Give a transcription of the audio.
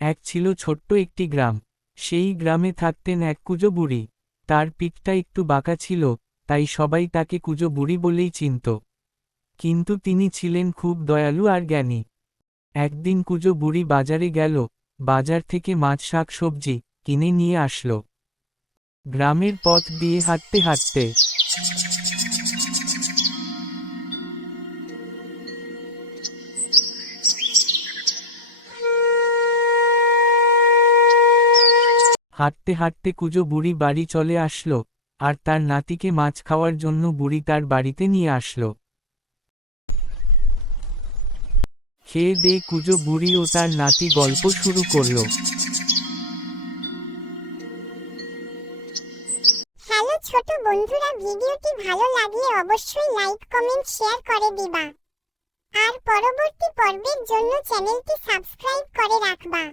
এক ছিল ছোট্ট একটি গ্রাম। সেই গ্রামে থাকতেন এক কুঁজো বুড়ি। তার পিঠটা একটু বাঁকা ছিল, তাই সবাই তাকে কুঁজো বুড়ি বলেই চিনত। কিন্তু তিনি ছিলেন খুব দয়ালু আর জ্ঞানী। একদিন কুঁজো বুড়ি বাজারে গেল, বাজার থেকে মাছ শাক সবজি কিনে নিয়ে আসলো। গ্রামের পথ দিয়ে হাঁটতে হাঁটতে হাঁটতে হাঁটতে কুঁজো বুড়ি বাড়ি চলে আসলো, আর তার নাতিকে মাছ খাওয়ার জন্য বুড়ি তার বাড়িতে নিয়ে আসলো। খেয়ে দিয়ে কুঁজো বুড়ি ও তার নাতি গল্প শুরু করলো। হ্যালো ছোট বন্ধুরা, ভিডিওটি ভালো লাগলে অবশ্যই লাইক কমেন্ট শেয়ার করে দিবা আর পরবর্তী পর্বের জন্য চ্যানেলটি সাবস্ক্রাইব করে রাখবা।